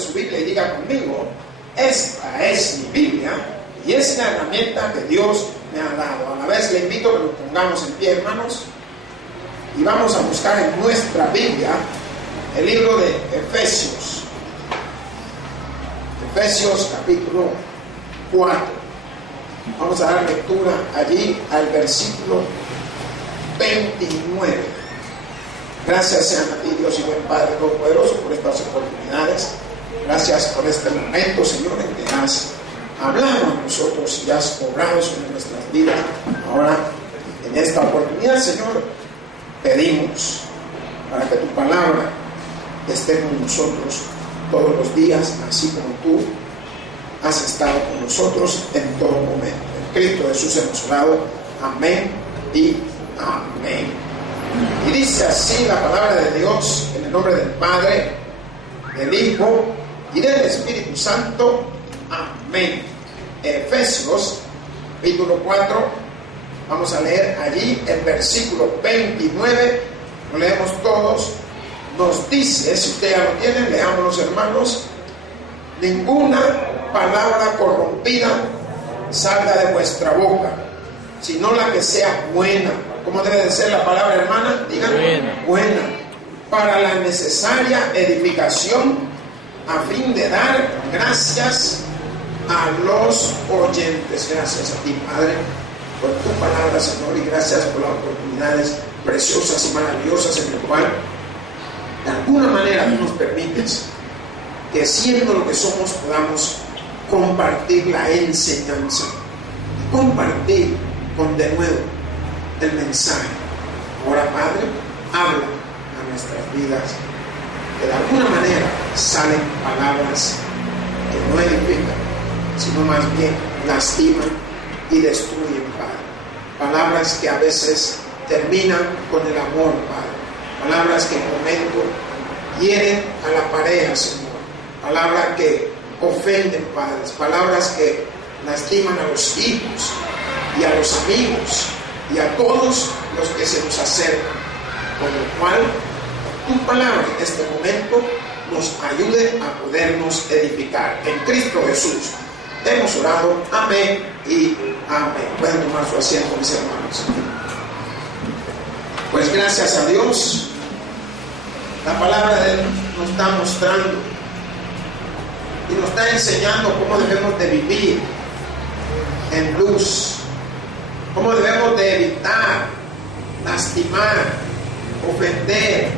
de su Biblia y diga conmigo: esta es mi Biblia y es la herramienta que Dios me ha dado. A la vez le invito a que nos pongamos en pie, hermanos, y vamos a buscar en nuestra Biblia el libro de Efesios. Efesios capítulo 4. Vamos a dar lectura allí al versículo 29. Gracias sean a ti, Dios y buen Padre Todopoderoso, por estas oportunidades. Gracias por este momento, Señor, en que has hablado a nosotros y has obrado sobre nuestras vidas. Ahora, en esta oportunidad, Señor, pedimos para que tu palabra esté con nosotros todos los días, así como tú has estado con nosotros en todo momento. En Cristo Jesús hemos orado. Amén y amén. Y dice así la palabra de Dios, en el nombre del Padre, del Hijo y del Espíritu Santo. Amén. Efesios capítulo 4, vamos a leer allí el versículo 29, lo leemos todos. Nos dice, si usted ya lo tiene, leámoslos, hermanos: ninguna palabra corrompida salga de vuestra boca, sino la que sea buena. ¿Cómo debe de ser la palabra, hermana? Digan, buena, para la necesaria edificación, a fin de dar gracias a los oyentes. Gracias a ti, Padre, por tu palabra, Señor, y gracias por las oportunidades preciosas y maravillosas en el cual de alguna manera tú nos permites que, siendo lo que somos, podamos compartir la enseñanza, compartir con denuedo el mensaje. Ahora, Padre, habla a nuestras vidas, que de alguna manera salen palabras que no edifican, sino más bien lastiman y destruyen, Padre. Palabras que a veces terminan con el amor, Padre. Palabras que en momento hieren a la pareja, Señor. Palabras que ofenden, padres. Palabras que lastiman a los hijos y a los amigos y a todos los que se nos acercan. Con lo cual, tu palabra en este momento nos ayude a podernos edificar. En Cristo Jesús hemos orado. Amén y amén. Pueden tomar su asiento, mis hermanos. Pues gracias a Dios, la palabra de Él nos está mostrando y nos está enseñando cómo debemos de vivir en luz, cómo debemos de evitar lastimar, ofender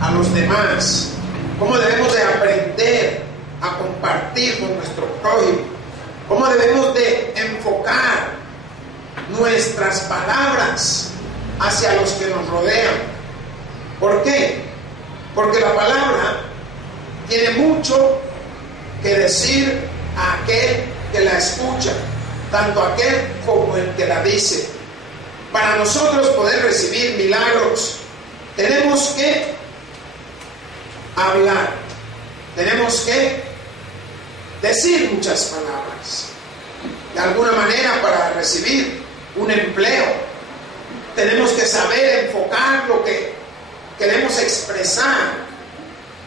a los demás, cómo debemos de aprender a compartir con nuestro prójimo, cómo debemos de enfocar nuestras palabras hacia los que nos rodean. ¿Por qué? Porque la palabra tiene mucho que decir a aquel que la escucha, tanto aquel como el que la dice. Para nosotros poder recibir milagros, tenemos que hablar, tenemos que decir muchas palabras. De alguna manera, para recibir un empleo, tenemos que saber enfocar lo que queremos expresar.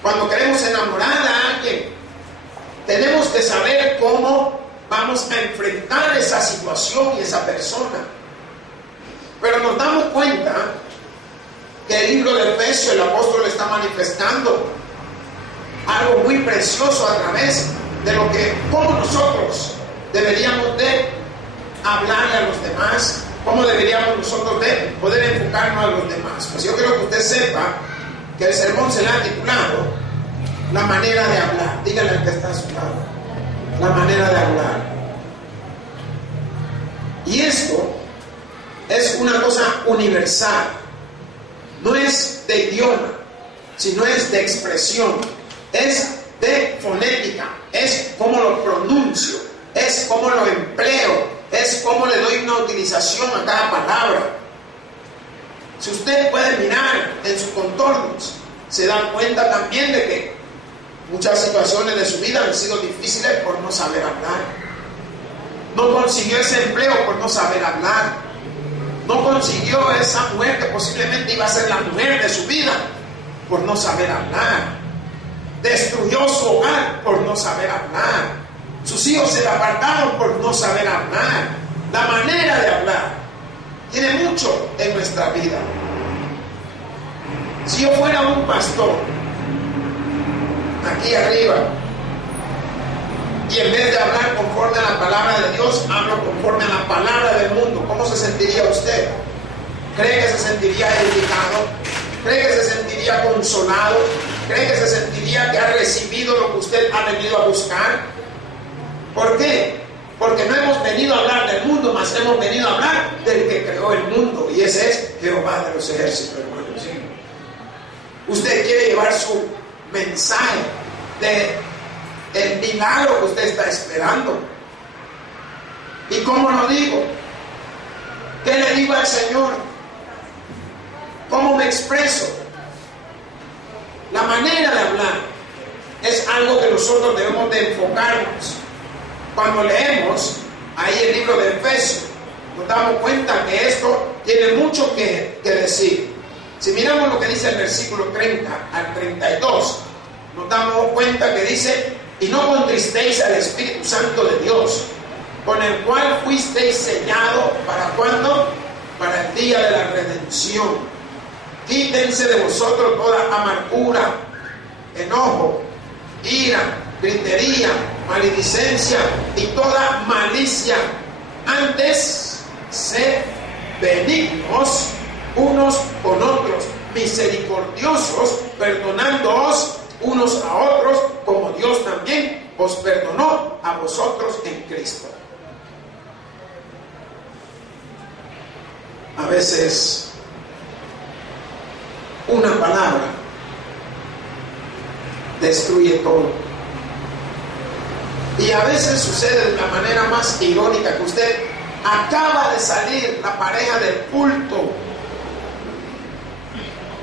Cuando queremos enamorar a alguien, tenemos que saber cómo vamos a enfrentar esa situación y esa persona. Pero nos damos cuenta que el libro de Efesios, el apóstol está manifestando algo muy precioso a través de lo que, cómo nosotros deberíamos de hablarle a los demás, cómo deberíamos nosotros de poder enfocarnos a los demás. Pues yo quiero que usted sepa que el sermón se le ha titulado La manera de hablar. Dígale al que está a su lado: la manera de hablar. Y esto es una cosa universal. No es de idioma, sino es de expresión. Es de fonética. Es cómo lo pronuncio. Es cómo lo empleo. Es cómo le doy una utilización a cada palabra. Si usted puede mirar en sus contornos, se dan cuenta también de que muchas situaciones de su vida han sido difíciles por no saber hablar. No consiguió ese empleo por no saber hablar. No consiguió esa mujer que posiblemente iba a ser la mujer de su vida por no saber hablar. destruyó su hogar por no saber hablar. Sus hijos se le apartaron por no saber hablar. La manera de hablar tiene mucho en nuestra vida. Si yo fuera un pastor aquí arriba y en vez de hablar conforme a la palabra de Dios, hablo conforme a la palabra del mundo, ¿cómo se sentiría usted? ¿Cree que se sentiría edificado? ¿Cree que se sentiría consolado? ¿Cree que se sentiría que ha recibido lo que usted ha venido a buscar? ¿Por qué? Porque no hemos venido a hablar del mundo, mas hemos venido a hablar del que creó el mundo, y ese es Jehová de los ejércitos, hermanos. Usted quiere llevar su mensaje de el milagro que usted está esperando. ¿Y cómo lo digo? ¿Qué le digo al Señor? ¿Cómo me expreso? La manera de hablar es algo que nosotros debemos de enfocarnos. Cuando leemos ahí el libro de Efesios, nos damos cuenta que esto tiene mucho que decir. Si miramos lo que dice el versículo 30 al 32, nos damos cuenta que dice: y no contristéis al Espíritu Santo de Dios, con el cual fuisteis sellados, ¿para cuándo? Para el día de la redención. Quítense de vosotros toda amargura, enojo, ira, gritería, maledicencia y toda malicia. Antes, sed benignos unos con otros, misericordiosos, perdonándoos unos a otros, como Dios también os perdonó a vosotros en Cristo. A veces una palabra destruye todo. Y a veces sucede de la manera más irónica, que usted acaba de salir, la pareja del culto,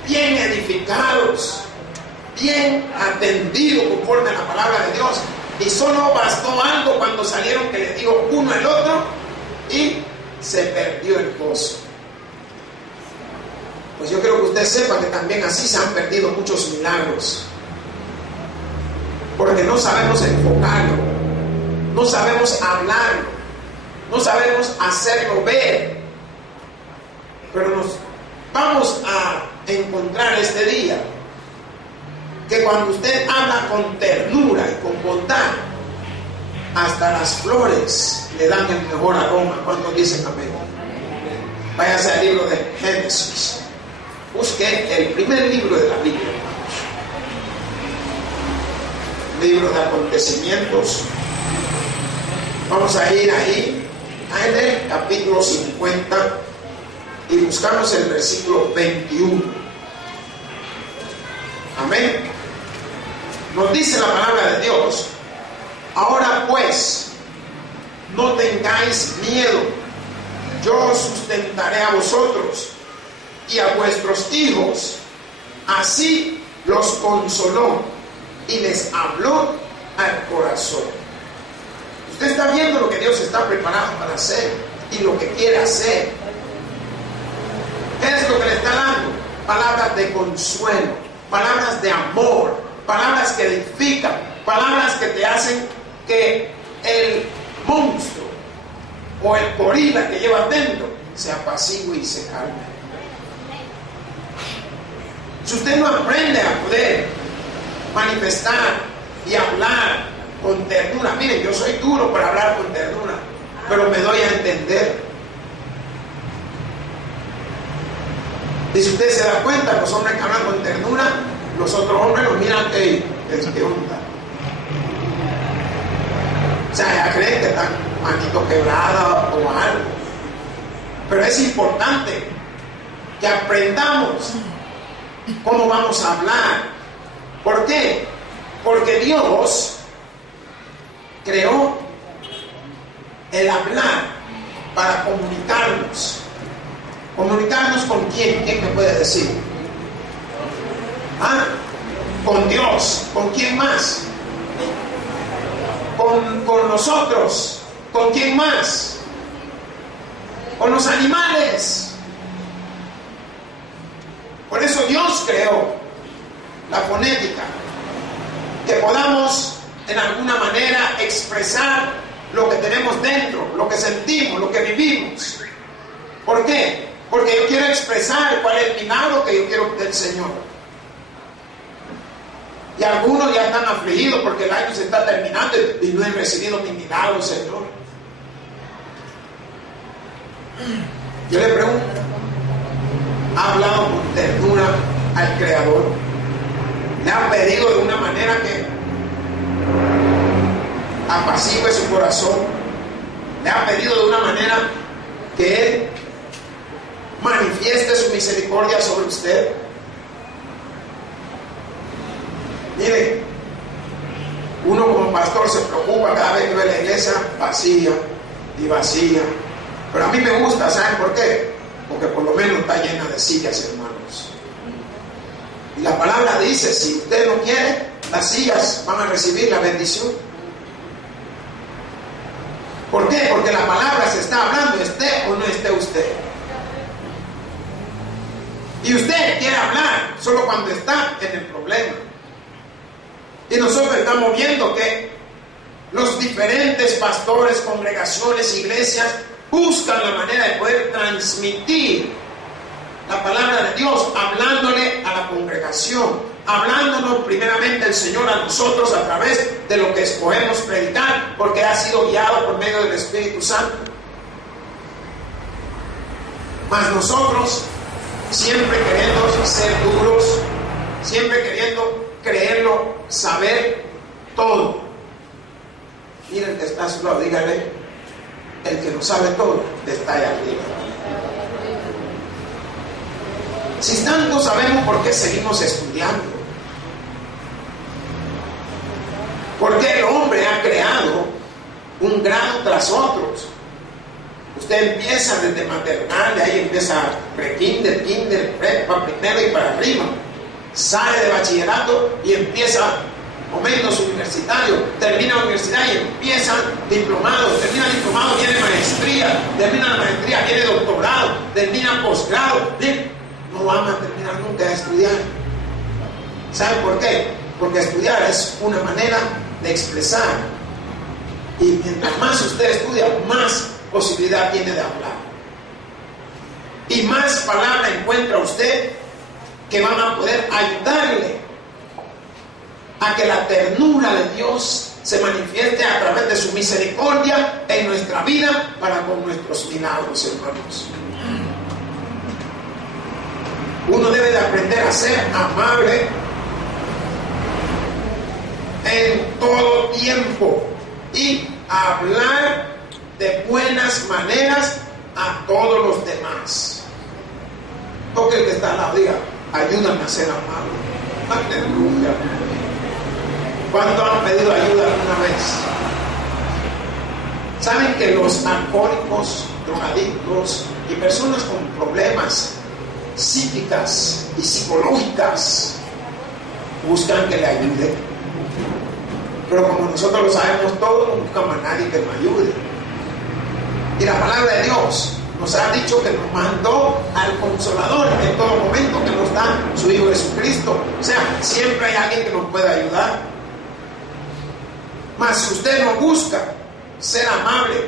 bien edificados, bien atendidos conforme a la palabra de Dios, y solo bastó algo cuando salieron que les dijo uno al otro y se perdió el gozo. Pues yo quiero que usted sepa que también así se han perdido muchos milagros, porque no sabemos enfocarlo, no sabemos hablarlo, no sabemos hacerlo ver. Pero nos vamos a encontrar este día que cuando usted habla con ternura y con bondad, hasta las flores le dan el mejor aroma. ¿Cuántos dicen amén? Váyase al libro de Génesis, busque el primer libro de la Biblia, libro de acontecimientos. Vamos a ir ahí en el capítulo 50 y buscamos el versículo 21. Amén. Nos dice la palabra de Dios: ahora pues, no tengáis miedo, yo os sustentaré a vosotros y a vuestros hijos. Así los consoló y les habló al corazón. Usted está viendo lo que Dios está preparado para hacer y lo que quiere hacer. ¿Qué es lo que le está dando? Palabras de consuelo, palabras de amor, palabras que edifican, palabras que te hacen que el monstruo o el gorila que llevas dentro se apacigüe y se calme. Si usted no aprende a poder manifestar y hablar con ternura, miren, yo soy duro para hablar con ternura, pero me doy a entender. Y si usted se da cuenta, los hombres que hablan con ternura, los otros hombres los miran, ¿qué onda? O sea, ya creen que están manito quebrada o algo. Pero es importante que aprendamos cómo vamos a hablar. ¿Por qué? Porque Dios creó el hablar para comunicarnos. ¿Comunicarnos con quién? ¿Quién me puede decir? ¿Ah? Con Dios. ¿Con quién más? Con nosotros. ¿Con quién más? Con los animales. Por eso Dios creó la fonética. que podamos en alguna manera expresar lo que tenemos dentro, lo que sentimos, lo que vivimos. ¿Por qué? Porque yo quiero expresar cuál es el milagro que yo quiero del Señor. Y algunos ya están afligidos porque el año se está terminando y no han recibido mi milagro, Señor. Yo le pregunto, ¿ha hablado con ternura al Creador? ¿Le ha pedido de una manera que apacigüe su corazón? ¿Le ha pedido de una manera que Él manifieste su misericordia sobre usted? Mire, uno como pastor se preocupa cada vez que ve la iglesia vacía y vacía. Pero a mí me gusta, ¿saben por qué? Porque por lo menos está llena de sillas, hermanos. Y la palabra dice, si usted no quiere, las sillas van a recibir la bendición. ¿Por qué? Porque la palabra se está hablando, esté o no esté usted. Y usted quiere hablar solo cuando está en el problema. Y nosotros estamos viendo que los diferentes pastores, congregaciones, iglesias buscan la manera de poder transmitir la palabra de Dios, hablándole a la congregación, hablándonos primeramente el Señor a nosotros a través de lo que escogemos predicar, porque ha sido guiado por medio del Espíritu Santo. Mas nosotros, siempre queriendo ser duros, siempre queriendo creerlo, saber todo. Miren que está a su lado, dígale, el que lo sabe todo está allá arriba. Si tanto sabemos, ¿por qué seguimos estudiando? Porque el hombre ha creado un grado tras otro. Usted empieza desde maternal, de ahí empieza pre-kinder, kinder, prepa, primero y para arriba. Sale de bachillerato y empieza momentos universitarios, termina la universidad y empieza diplomado, termina diplomado, viene maestría, termina la maestría, viene doctorado, termina posgrado. No van a terminar nunca de estudiar. ¿Saben por qué? Porque estudiar es una manera de expresar. Y mientras más usted estudia, más posibilidad tiene de hablar. Y más palabra encuentra usted que van a poder ayudarle a que la ternura de Dios se manifieste a través de su misericordia en nuestra vida para con nuestros milagros, hermanos. Uno debe de aprender a ser amable en todo tiempo y a hablar de buenas maneras a todos los demás. Toque el que está al lado, diga, ayúdame a ser amable. Aleluya. ¿Cuánto han pedido ayuda alguna vez? ¿Saben que los alcohólicos, drogadictos y personas con problemas psíquicas y psicológicas buscan que le ayude? Pero como nosotros lo sabemos todo, no buscamos a nadie que nos ayude. Y la palabra de Dios nos ha dicho que nos mandó al Consolador en todo momento, que nos da su Hijo Jesucristo. O sea, siempre hay alguien que nos pueda ayudar. Mas si usted no busca ser amable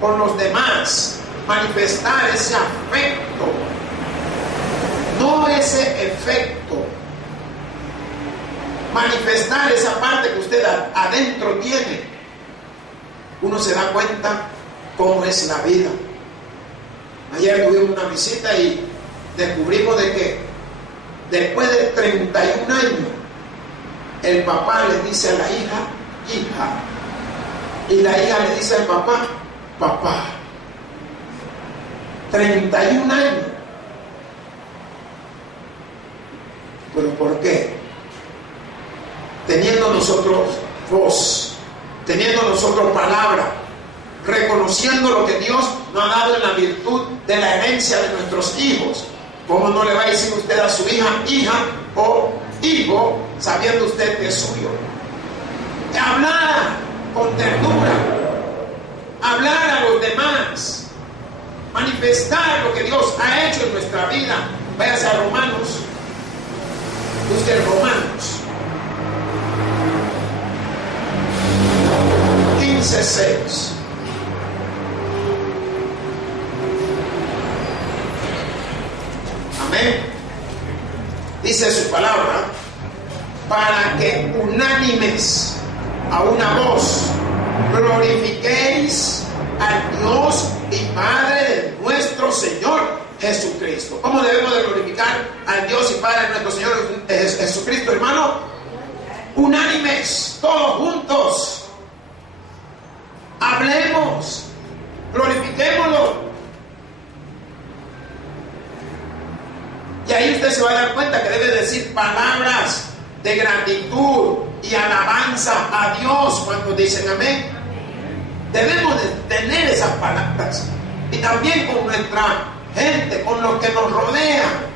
con los demás, manifestar ese afecto, no ese efecto, manifestar esa parte que usted adentro tiene, uno se da cuenta cómo es la vida. Ayer tuvimos una visita y descubrimos de que después de 31 años el papá le dice a la hija, hija, y la hija le dice al papá, papá. 31 años. ¿Pero por qué? Teniendo nosotros voz, teniendo nosotros palabra, reconociendo lo que Dios nos ha dado en la virtud de la herencia de nuestros hijos. ¿Cómo no le va a decir usted a su hija, hija o hijo, sabiendo usted que es suyo? Hablar con ternura, hablar a los demás, manifestar lo que Dios ha hecho en nuestra vida. Váyase a Romanos, busque Romanos. 15:6. Amén. Dice su palabra, para que unánimes a una voz glorifiquéis al Dios y Padre de nuestro Señor Jesucristo. ¿Cómo debemos de glorificar al Dios y Padre de nuestro Señor Jesucristo, hermano? Unánimes, todos juntos. Hablemos, glorifiquémoslo. Y ahí usted se va a dar cuenta que debe decir palabras de gratitud y alabanza a Dios cuando dicen amén. Debemos de tener esas palabras. Y también con nuestra gente, con los que nos rodean.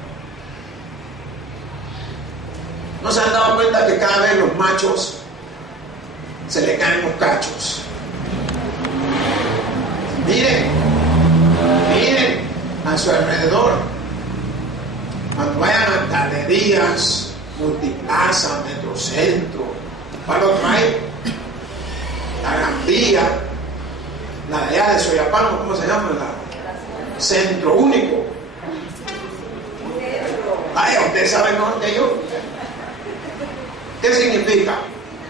¿No se han dado cuenta que cada vez los machos se le caen los cachos? Miren a su alrededor. Cuando vayan a galerías, Multiplaza, Metrocentro, ¿cuál otro hay? La Gran Vía, la de allá de Soyapango, ¿cómo se llama? La Centro Único. Vaya, ustedes saben mejor que yo. ¿Qué significa?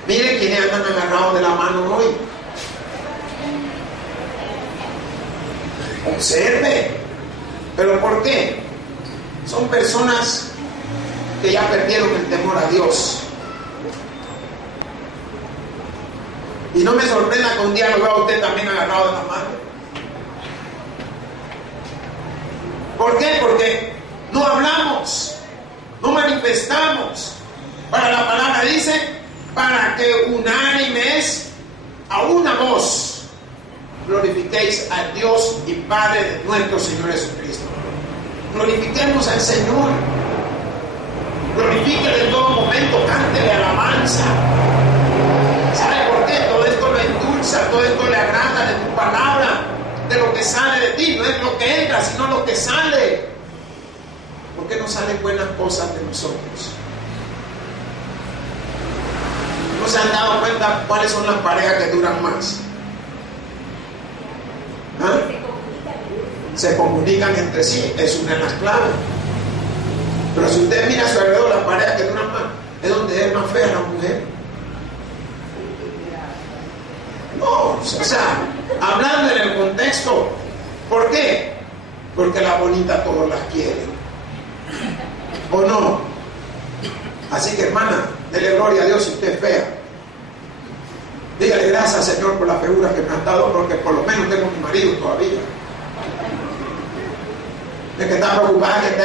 Miren quiénes andan agarrados de la mano hoy. Observe. ¿Pero por qué? Son personas que ya perdieron el temor a Dios. Y no me sorprenda que un día lo vea a usted también agarrado de la mano. ¿Por qué? Porque no hablamos, no manifestamos. Para la palabra dice, para que unánimes a una voz glorifiquéis a Dios y Padre de nuestro Señor Jesucristo. Glorifiquemos al Señor. Glorifíquele en todo momento, cántele alabanza. ¿Sabe por qué? Todo esto lo endulza, todo esto le agrada de tu palabra, de lo que sale de ti. No es lo que entra, sino lo que sale. ¿Por qué no salen buenas cosas de nosotros? ¿No se han dado cuenta cuáles son las parejas que duran más? ¿Ah? Se comunican entre sí, es una de las claves. Pero si usted mira a su alrededor, las parejas que duran más es donde es más fea la mujer. No, o sea, hablando en el contexto. ¿Por qué? Porque la bonita todos las quieren. ¿O no? Así que, hermana, dele gloria a Dios si usted es fea. Dígale gracias, Señor, por la figura que me han dado, porque por lo menos tengo mi marido todavía. De que está preocupada, que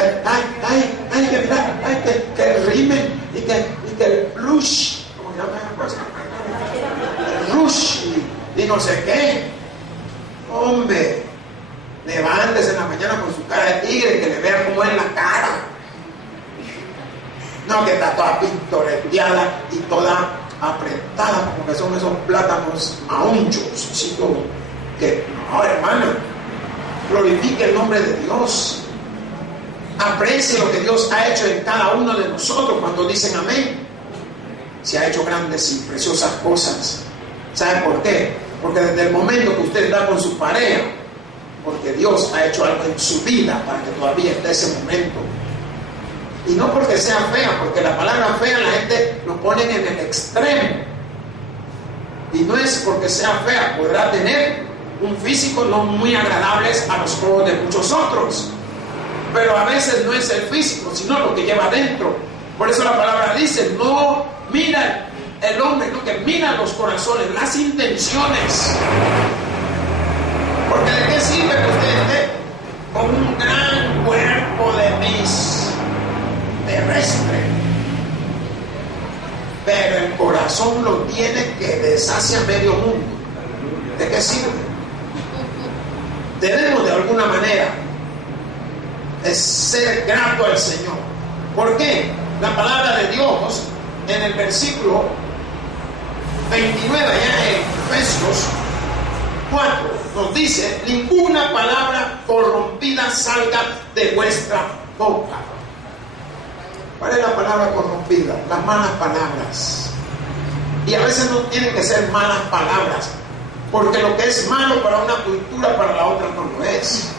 que mira, que el rímel y que el blush, ¿cómo se llama esa cosa? El rush y no sé qué. Hombre, levántese en la mañana con su cara de tigre, que le vea cómo es la cara. No, que está toda pintoreteada y toda apretada, como que son esos plátanos maunchos, así como que, no, hermana, glorifique el nombre de Dios. Aprecie lo que Dios ha hecho en cada uno de nosotros cuando dicen amén. Se ha hecho grandes y preciosas cosas. ¿Sabe por qué? Porque desde el momento que usted está con su pareja, porque Dios ha hecho algo en su vida para que todavía esté ese momento. Y no porque sea fea, porque la palabra fea la gente lo pone en el extremo. Y no es porque sea fea, podrá tener un físico no muy agradable a los ojos de muchos otros. Pero a veces no es el físico, sino lo que lleva adentro. Por eso la palabra dice, no mira el hombre, no, que mira los corazones, las intenciones. Porque ¿de qué sirve que usted esté con un gran cuerpo de mis terrestre, pero el corazón lo tiene que deshace a medio mundo? ¿De qué sirve? Debemos de alguna manera de ser grato al Señor. ¿Por qué? La palabra de Dios en el versículo 29 allá en Efesios 4 nos dice, ninguna palabra corrompida salga de vuestra boca. ¿Cuál es la palabra corrompida? Las malas palabras. Y a veces no tienen que ser malas palabras, Porque lo que es malo para una cultura, para la otra no lo es.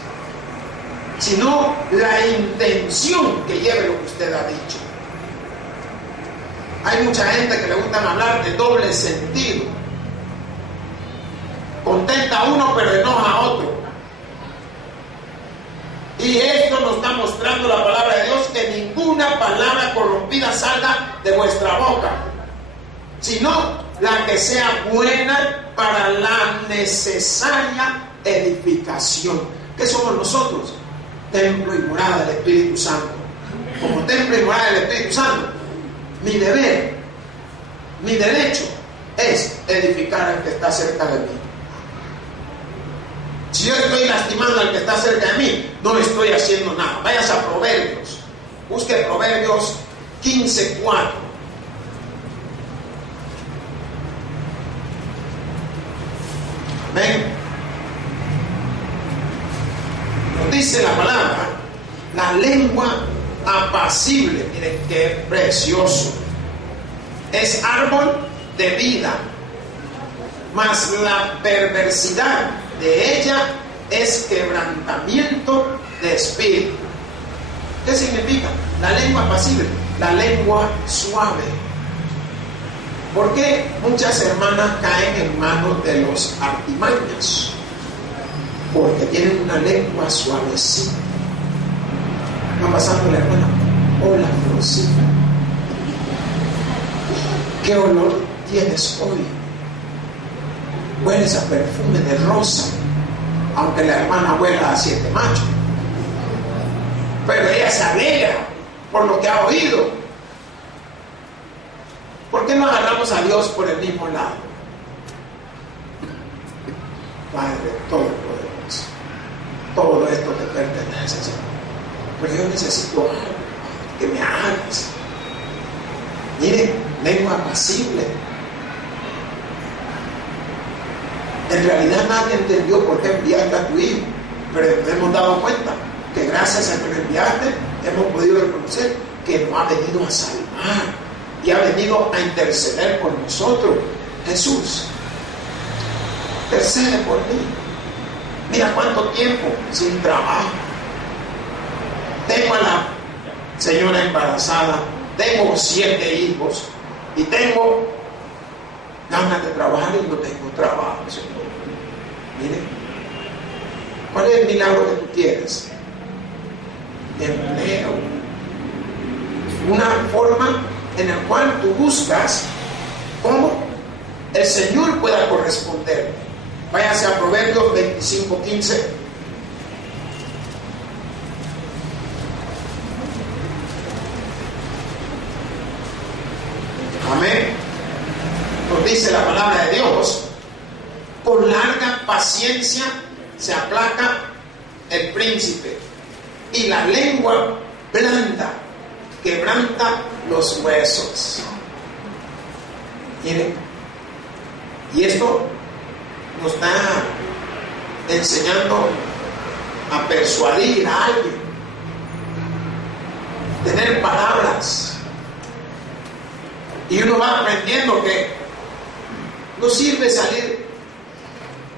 Sino la intención que lleve lo que usted ha dicho. Hay mucha gente que le gusta hablar de doble sentido. Contenta a uno pero enoja a otro. Y esto nos está mostrando la palabra de Dios, que ninguna palabra corrompida salga de vuestra boca, sino la que sea buena para la necesaria edificación. ¿Qué somos nosotros? Templo y morada del Espíritu Santo. Como templo y morada del Espíritu Santo, mi deber, mi derecho es edificar al que está cerca de mí. Si yo estoy lastimando al que está cerca de mí, no estoy haciendo nada. Vayas a Proverbios. Busque Proverbios 15:4. Amén. Nos dice la palabra, la lengua apacible. Miren qué precioso. Es árbol de vida, mas la perversidad de ella es quebrantamiento de espíritu. ¿Qué significa? La lengua apacible, la lengua suave. ¿Por qué muchas hermanas caen en manos de los artimaños? Porque tienen una lengua suavecita. Va pasando la hermana, hola Florcita, ¿qué olor tienes hoy? Hueles a perfume de rosa, aunque la hermana huela a 7 machos, pero ella se alegra por lo que ha oído. ¿Por qué no agarramos a Dios por el mismo lado? Padre Todopoderoso, todo esto te pertenece, Señor, pero yo necesito algo que me hagas. Mire, lengua apacible. En realidad nadie entendió por qué enviaste a tu hijo, pero nos hemos dado cuenta que gracias a que lo enviaste hemos podido reconocer que nos ha venido a salvar y ha venido a interceder por nosotros. Jesús, intercede por mí. Mira cuánto tiempo sin trabajo. Tengo a la señora embarazada, tengo 7 hijos y tengo ganas de trabajar y no tengo trabajo, Señor. Mire, ¿cuál es el milagro que tú quieres? De empleo. Una forma en la cual tú buscas cómo el Señor pueda corresponder. Váyase a Proverbios 25:15. Amén. Nos dice la palabra de Dios, con larga paciencia se aplaca el príncipe, y la lengua blanda quebranta los huesos. Miren, y esto nos está enseñando a persuadir a alguien, tener palabras. Y uno va aprendiendo que no sirve salir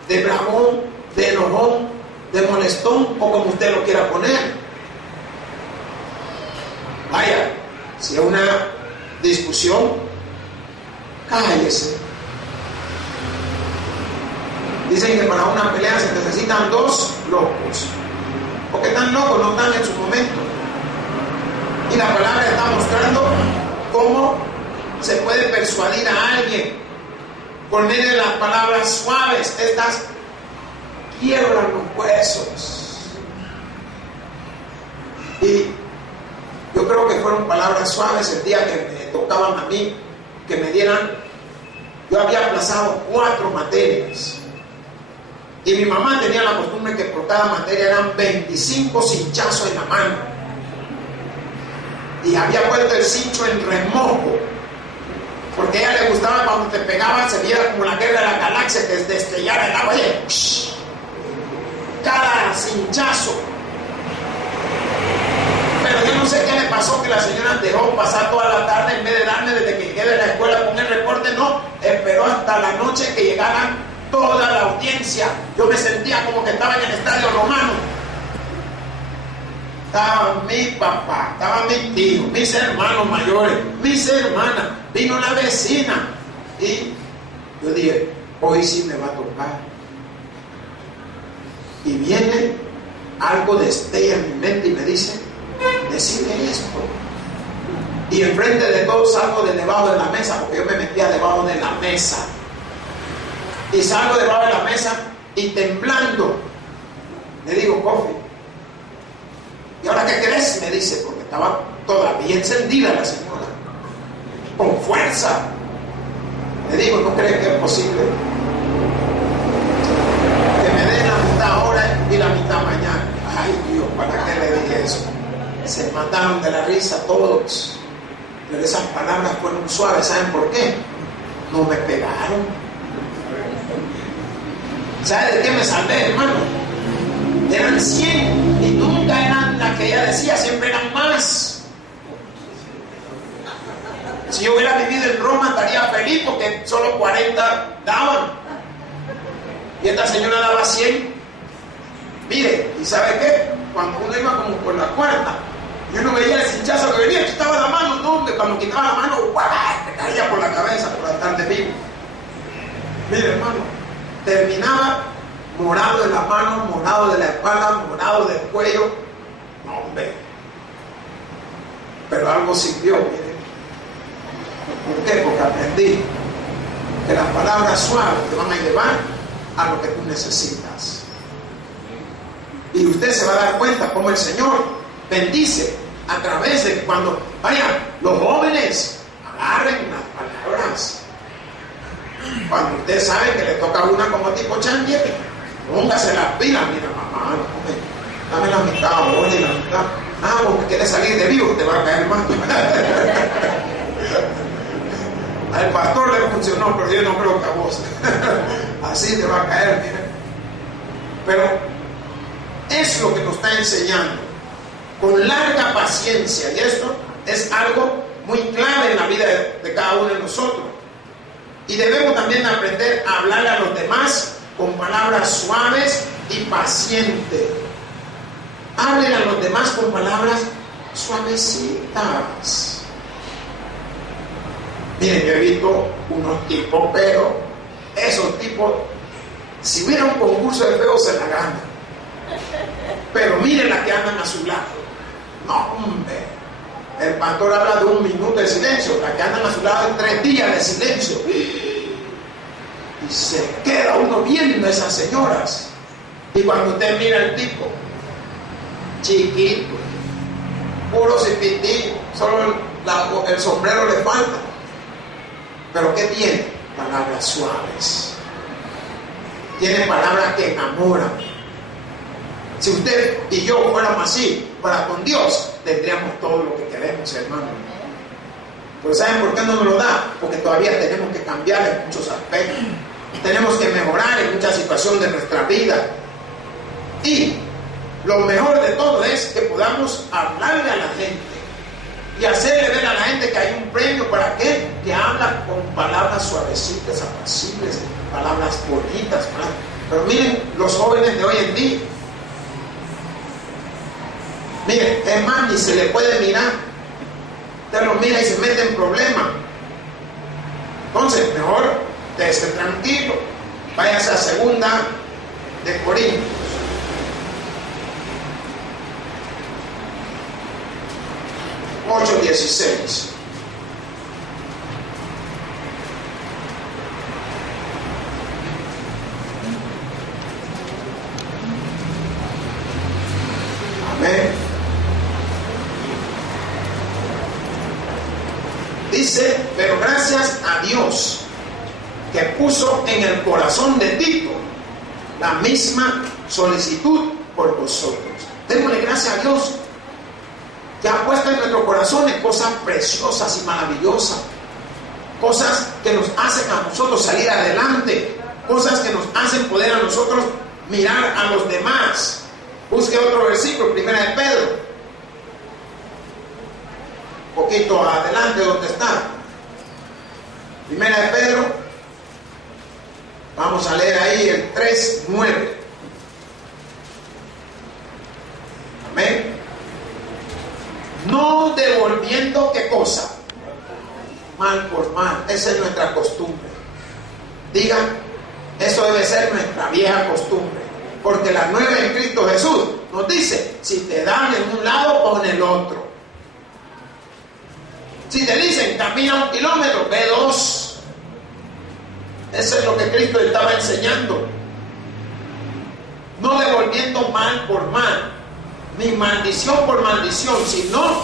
de bravón, de enojón, de molestón, o como usted lo quiera poner. Vaya, si es una discusión, cállese. Dicen que para una pelea se necesitan 2 locos, porque tan locos no están en su momento. Y la palabra está mostrando cómo se puede persuadir a alguien por medio de las palabras suaves. Estas quiebran los huesos. Y yo creo que fueron palabras suaves el día que me tocaban a mí, que me dieran. Yo había aplazado 4 materias. Y mi mamá tenía la costumbre que por cada materia eran 25 cinchazos en la mano. Y había puesto el cincho en remojo, porque a ella le gustaba cuando te pegaban, se viera como la guerra de la galaxia, que destellara el agua. Cada cinchazo. Pero yo no sé qué le pasó, que la señora dejó pasar toda la tarde, en vez de darme desde que llegué de la escuela con el reporte, no, esperó hasta la noche que llegaran toda la audiencia. Yo me sentía como que estaba en el estadio romano. Estaba mi papá, estaba mi tío, mis hermanos mayores, mis hermanas, vino la vecina. Y yo dije, hoy sí me va a tocar. Y viene algo destella en mi mente y me dice, decide esto. Y enfrente de todos salgo de debajo de la mesa, porque yo me metía debajo de la mesa. Y salgo debajo de la mesa y temblando le digo, Kofi, ¿y ahora qué crees? Me dice, porque estaba todavía encendida la señora, con fuerza. Le digo, ¿no crees que es posible que me den la mitad ahora y la mitad mañana? Ay Dios, ¿para qué le dije eso? Se mataron de la risa todos. Pero esas palabras fueron suaves. ¿Saben por qué? No me pegaron. ¿Sabe de qué me salvé, hermano? Eran 100 y nunca eran las que ella decía, siempre eran más. Si yo hubiera vivido en Roma estaría feliz porque solo 40 daban. Y esta señora daba 100. Mire, ¿y sabe qué? Cuando uno iba como por la cuarta, yo no veía el cinchazo que venía, quitaba la mano, no, cuando quitaba la mano, ¡guau!, me caía por la cabeza por estar de vivo. Mire, hermano, terminaba morado de la mano, morado de la espalda, morado del cuello. No, hombre. Pero algo sirvió, mire. ¿Por qué? Porque aprendí que las palabras suaves te van a llevar a lo que tú necesitas. Y usted se va a dar cuenta cómo el Señor bendice a través de cuando, vaya, los jóvenes agarren las palabras. Cuando usted sabe que le toca una como tipo changue, póngase las pilas. Mira, mamá, dame la mitad ahora y la mitad. Ah, porque quieres salir de vivo, te va a caer más. Al pastor le funcionó, pero yo no creo que a vos. Así te va a caer, mira. Pero es lo que nos está enseñando, con larga paciencia, y esto es algo muy clave en la vida de cada uno de nosotros. Y debemos también aprender a hablarle a los demás con palabras suaves y pacientes. Hablen a los demás con palabras suavecitas. Miren, yo he visto unos tipos, pero esos tipos, si hubiera un concurso de feos, se la ganan. Pero miren las que andan a su lado. No, hombre. El pastor habla de 1 minuto de silencio. Las que andan a su lado en 3 días de silencio. Y se queda uno viendo a esas señoras. Y cuando usted mira al tipo, chiquito, puro cipitín, solo el sombrero le falta. Pero ¿qué tiene? Palabras suaves. Tiene palabras que enamoran. Si usted y yo fuéramos así, para con Dios, tendríamos todo lo que queremos, hermano. Pero ¿saben por qué no nos lo da? Porque todavía tenemos que cambiar en muchos aspectos. Tenemos que mejorar en muchas situaciones de nuestra vida. Y lo mejor de todo es que podamos hablarle a la gente y hacerle ver a la gente que hay un premio. ¿Para qué? Que habla con palabras suavecitas, apacibles, palabras bonitas, ¿verdad? Pero miren, los jóvenes de hoy en día, miren, es más, ni se le puede mirar. Usted lo mira y se mete en problemas. Entonces, mejor esté tranquilo. Váyase a 2 de Corintios. (8:16). Amén. Dice, pero gracias a Dios que puso en el corazón de Tito la misma solicitud por vosotros. Démosle gracias a Dios que ha puesto en nuestros corazones cosas preciosas y maravillosas, cosas que nos hacen a nosotros salir adelante, cosas que nos hacen poder a nosotros mirar a los demás. Busque otro versículo, 1 de Pedro, un poquito adelante donde está. 1 de Pedro Vamos a leer ahí el 3:9. Amén. No devolviendo, ¿qué cosa? Mal por mal. Esa es nuestra costumbre. Digan, eso debe ser nuestra vieja costumbre. Porque la nueva en Cristo Jesús nos dice, si te dan en un lado, pon el otro. Si te dicen, camina 1 kilómetro, ve 2. Eso es lo que Cristo estaba enseñando. No devolviendo mal por mal, ni maldición por maldición, sino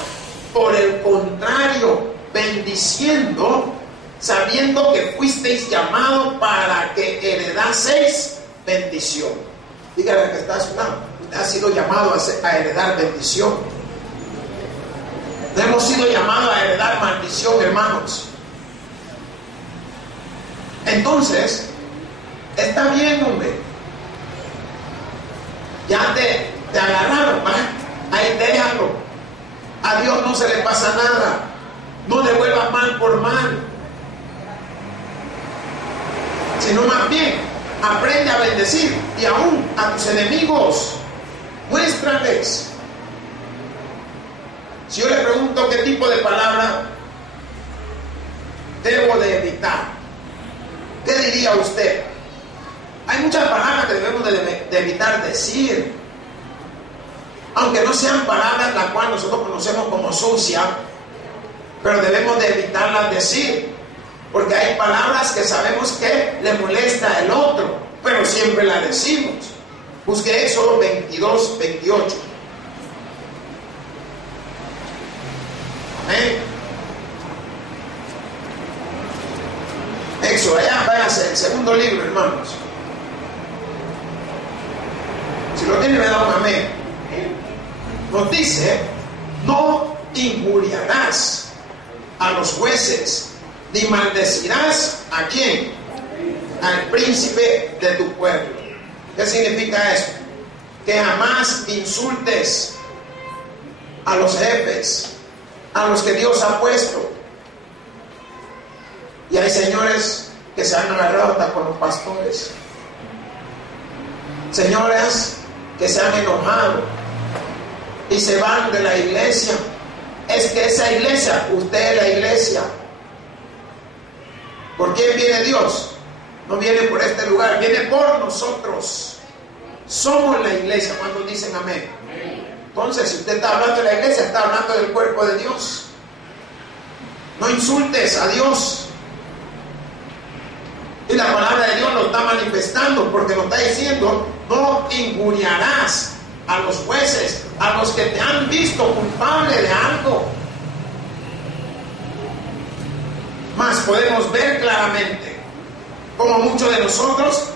por el contrario, bendiciendo, sabiendo que fuisteis llamados para que heredaseis bendición. Dígale que está a su lado, usted ha sido llamado a heredar bendición. No hemos sido llamados a heredar maldición, hermanos. Entonces, está bien, hombre. Ya te agarraron, ahí déjalo. A Dios no se le pasa nada. No devuelvas mal por mal, sino más bien aprende a bendecir, y aún a tus enemigos muéstrales. Si yo le pregunto qué tipo de palabra debo de evitar, ¿qué diría usted? Hay muchas palabras que debemos de evitar decir, aunque no sean palabras las cuales nosotros conocemos como sucia, pero debemos de evitarlas decir, porque hay palabras que sabemos que le molesta al otro, pero siempre las decimos. Busque Éxodo 22:28. Amén. Éxodo, allá váyase, el segundo libro, hermanos. Si lo tiene, me da un amén. Nos dice, no injuriarás a los jueces, ni maldecirás ¿a quién? Al príncipe de tu pueblo. ¿Qué significa eso? Que jamás insultes a los jefes, a los que Dios ha puesto. Y hay señores que se han agarrado hasta con los pastores, señoras que se han enojado y se van de la iglesia. Es que esa iglesia, usted es la iglesia. ¿Por quién viene Dios? No viene por este lugar, viene por nosotros. Somos la iglesia. ¿Cuántos dicen amén? Entonces, si usted está hablando de la iglesia, está hablando del cuerpo de Dios. No insultes a Dios. Y la palabra de Dios lo está manifestando, porque nos está diciendo, no injuriarás a los jueces, a los que te han visto culpable de algo. Mas podemos ver claramente como muchos de nosotros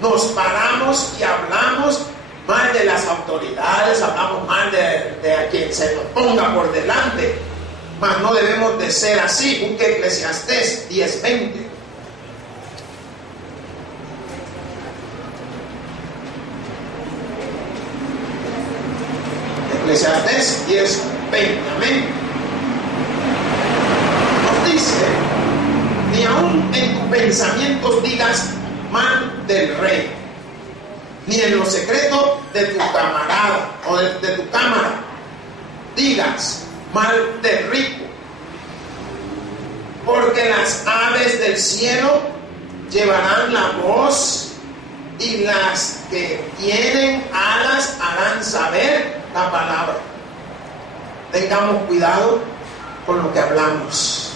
nos paramos y hablamos mal de las autoridades, hablamos mal de a quien se nos ponga por delante. Mas no debemos de ser así. Busque Eclesiastés 10:20. Eclesiastés 10:20. Amén. Nos dice, ni aun en tus pensamientos digas mal del rey, ni en lo secreto de tu camarada o de tu cámara digas mal del rico, porque las aves del cielo llevarán la voz, y las que tienen alas harán saber la palabra. Tengamos cuidado con lo que hablamos.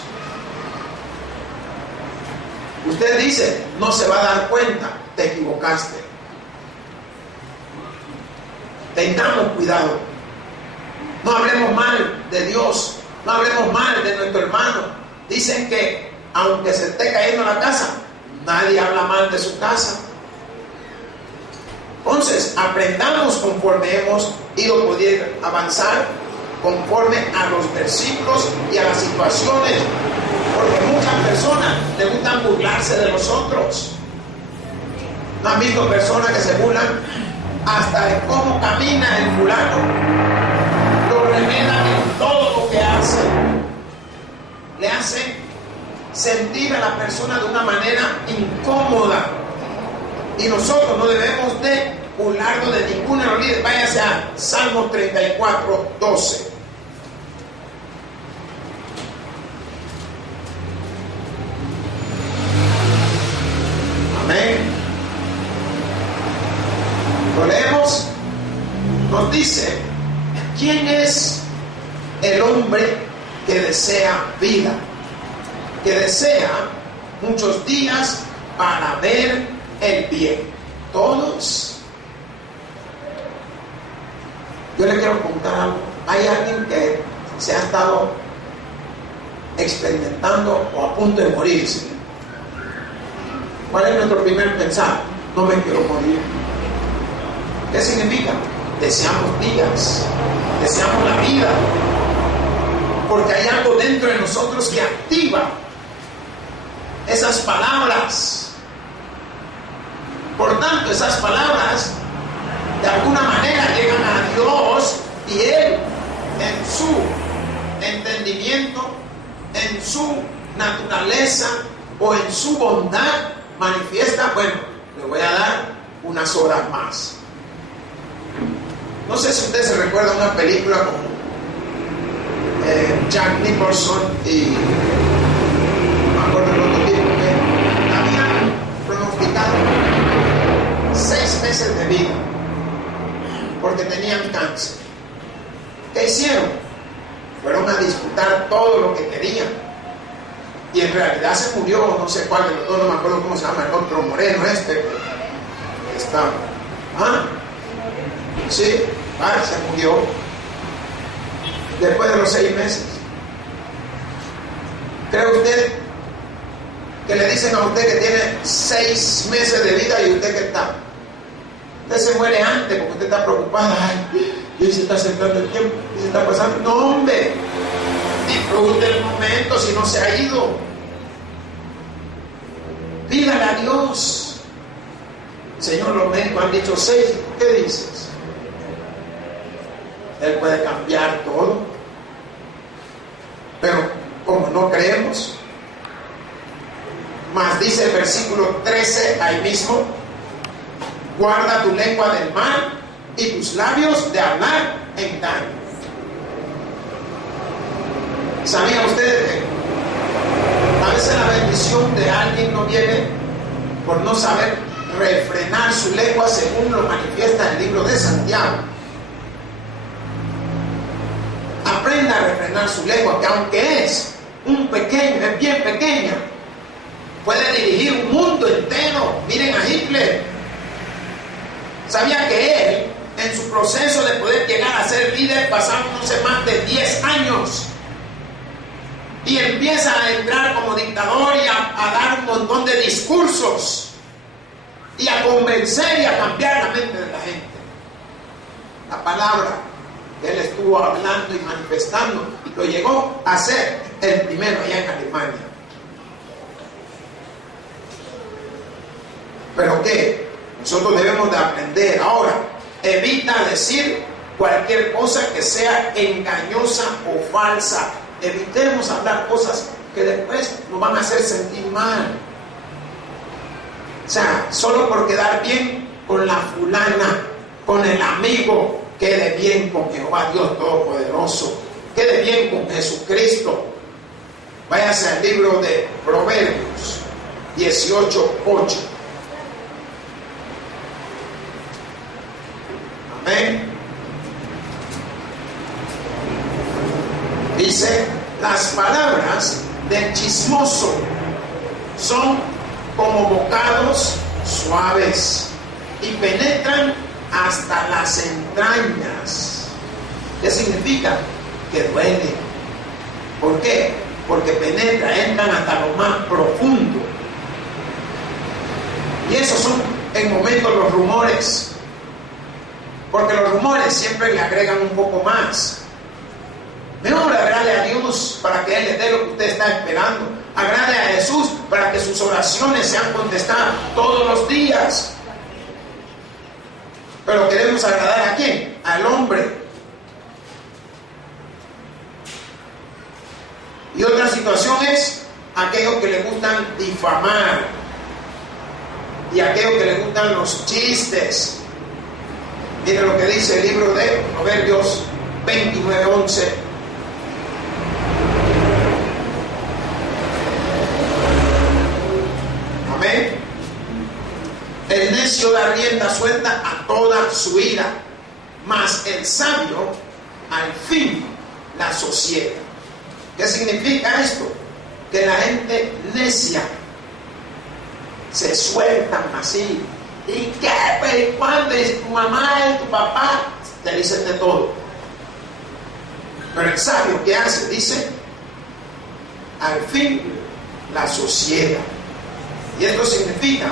Usted dice, no se va a dar cuenta, te equivocaste. Tengamos cuidado. No hablemos mal de Dios, no hablemos mal de nuestro hermano. Dicen que aunque se esté cayendo la casa, nadie habla mal de su casa. Entonces, aprendamos conforme hemos ido pudiendo avanzar, conforme a los versículos y a las situaciones, porque muchas personas les gustan burlarse de los otros. ¿No han visto personas que se burlan hasta de cómo camina el fulano? Lo revelan en todo lo que hace. Le hacen sentir a la persona de una manera incómoda. Y nosotros no debemos de burlarnos de ninguno de los líderes. Váyase a Salmo 34, 12. Amén. Lo leemos. Nos dice: ¿quién es el hombre que desea vida, que desea muchos días para ver el bien? Todos. Yo le quiero contar algo. Hay alguien que se ha estado experimentando o a punto de morirse. ¿Cuál es nuestro primer pensar? No me quiero morir. ¿Qué significa? Deseamos días, deseamos la vida, porque hay algo dentro de nosotros que activa esas palabras. Por tanto, esas palabras de alguna manera llegan a Dios, y Él, en su entendimiento, en su naturaleza o en su bondad, manifiesta: bueno, le voy a dar unas horas más. No sé si usted se recuerda una película con Jack Nicholson y no me acuerdo el otro tipo, que habían pronosticado 6 meses de vida porque tenían cáncer. ¿Qué hicieron? Fueron a disputar todo lo que querían, y en realidad se murió, no sé cuál de los dos, no me acuerdo cómo se llama, el otro moreno que está. Sí, se murió después de los 6 meses. ¿Cree usted que le dicen a usted que tiene 6 meses de vida y usted que está? Usted se muere antes porque usted está preocupada. Ay, y se está acercando el tiempo, y se está pasando. No, hombre, disfrute el momento si no se ha ido. Pídale a Dios. Señor, los médicos han dicho 6. ¿Qué dices? Él puede cambiar todo, pero como no creemos, más dice el versículo 13 ahí mismo: guarda tu lengua del mal y tus labios de hablar engaño. ¿Sabía usted que a veces la bendición de alguien no viene por no saber refrenar su lengua, según lo manifiesta el libro de Santiago? Aprenda a refrenar su lengua, que aunque es bien pequeña, puede dirigir un mundo entero. Miren a Hitler. ¿Sabía que él, en su proceso de poder llegar a ser líder, pasaron no sé más de 10 años? Y empieza a entrar como dictador y a dar un montón de discursos y a convencer y a cambiar la mente de la gente. La palabra que él estuvo hablando y manifestando lo llegó a ser el primero allá en Alemania. ¿Pero qué? Nosotros debemos de aprender ahora. Evita decir cualquier cosa que sea engañosa o falsa. Evitemos hablar cosas que después nos van a hacer sentir mal. O sea, solo por quedar bien con la fulana, con el amigo, quede bien con Jehová Dios Todopoderoso, quede bien con Jesucristo. Váyase al libro de Proverbios 18:8. Amén. Dice: las palabras del chismoso son como bocados suaves y penetran hasta las entrañas. ¿Qué significa? Que duele. ¿Por qué? Porque entran hasta lo más profundo. Y esos son en momentos los rumores, porque los rumores siempre le agregan un poco más. Mejor agrade a Dios para que Él le dé lo que usted está esperando. Agrade a Jesús para que sus oraciones sean contestadas todos los días. Pero queremos agradar ¿a quién? Al hombre. Y otra situación es aquellos que le gustan difamar. y aquellos que les gustan los chistes. Mire lo que dice el libro de Proverbios 29:11. Amén. El necio da rienda suelta a toda su ira, mas el sabio al fin la sosiega. ¿Qué significa esto? Que la gente necia se sueltan así. ¿Y qué? Pues, ¿cuándo? ¿Y tu mamá y tu papá? Te dicen de todo. Pero el sabio, ¿qué hace? Dice, al fin la sosiega. Y esto significa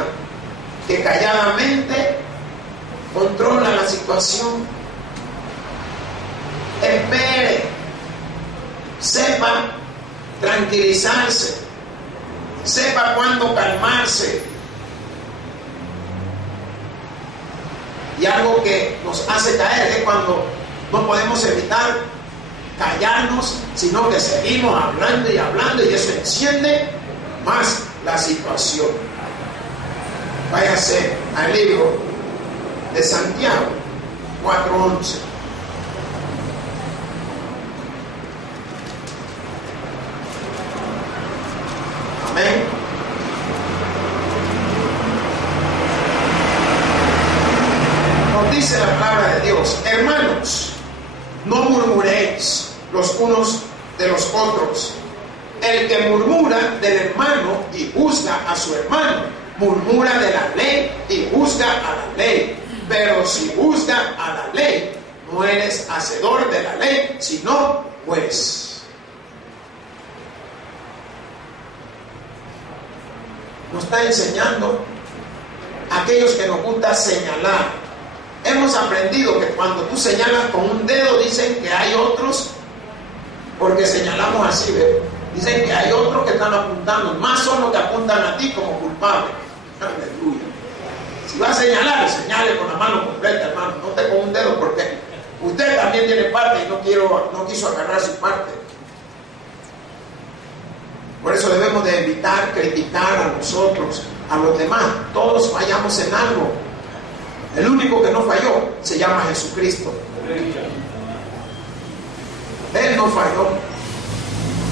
que calladamente controla la situación. Espere, sepa tranquilizarse, sepa cuándo calmarse. Y algo que nos hace caer es cuando no podemos evitar callarnos, sino que seguimos hablando y hablando, y eso enciende más la situación. Váyase al libro de Santiago 4:11. Amén. Nos dice la palabra de Dios: hermanos, no murmuréis los unos de los otros. El que murmura del hermano y juzga a su hermano, murmura de la ley y juzga a la ley. Pero si juzga a la ley, no eres hacedor de la ley, sino juez. Nos está enseñando a aquellos que nos gusta señalar. Hemos aprendido que cuando tú señalas con un dedo, dicen que hay otros, porque señalamos así, ¿ves? Dicen que hay otros que están apuntando, más son los que apuntan a ti como culpable. Aleluya. Si va a señalar, señale con la mano completa, hermano, no te con un dedo, porque usted también tiene parte y no quiso agarrar su parte. Por eso debemos de evitar criticar a nosotros, a los demás. Todos fallamos en algo. El único que no falló se llama Jesucristo. Él no falló,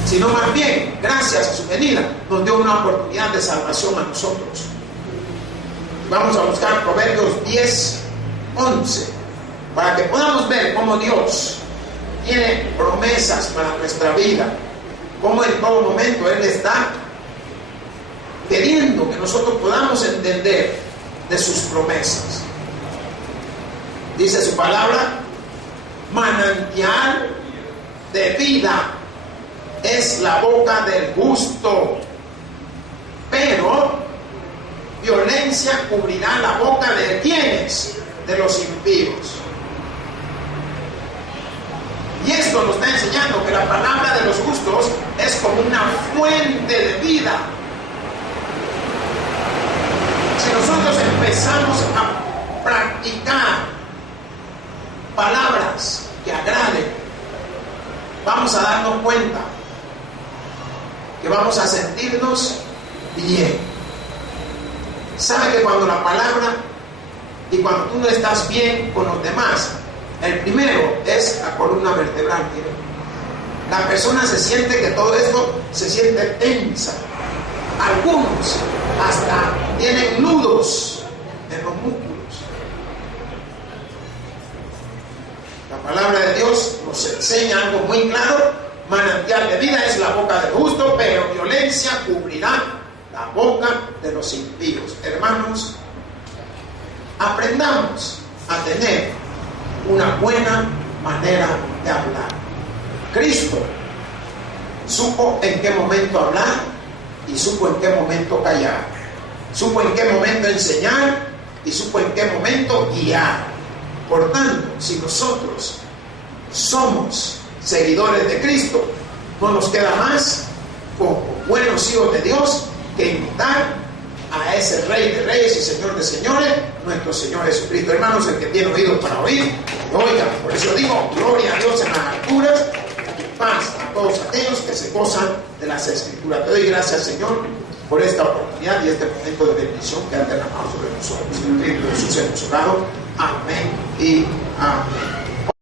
sino más bien, gracias a su venida, nos dio una oportunidad de salvación a nosotros. Vamos a buscar Proverbios 10:11 para que podamos ver cómo Dios tiene promesas para nuestra vida, cómo en todo momento Él está queriendo que nosotros podamos entender de sus promesas. Dice su palabra: manantial de vida es la boca del justo, pero violencia cubrirá la boca de ¿quiénes? De los impíos. Y esto nos está enseñando que la palabra de los justos es como una fuente de vida. Si nosotros empezamos a practicar palabras que agraden, vamos a darnos cuenta que vamos a sentirnos bien. Sabe que cuando la palabra y cuando tú no estás bien con los demás, el primero es la columna vertebral. ¿Miren? La persona se siente que todo esto se siente tensa. Algunos hasta tienen nudos en los músculos. La palabra de Dios nos enseña algo muy claro: manantial de vida es la boca del justo, pero violencia cubrirá la boca de los impíos. Hermanos, aprendamos a tener una buena manera de hablar. Cristo supo en qué momento hablar y supo en qué momento callar. Supo en qué momento enseñar y supo en qué momento guiar. Por tanto, si nosotros somos seguidores de Cristo, no nos queda más, como buenos hijos de Dios, que imitar a ese Rey de Reyes y Señor de Señores, nuestro Señor Jesucristo. Hermanos, el que tiene oídos para oír, oiga. Por eso digo, gloria a Dios en las alturas y paz a todos aquellos que se gozan de las Escrituras. Te doy gracias, Señor, por esta oportunidad y este momento de bendición que han derramado sobre nosotros. En Cristo Jesús hemos orado. Amén y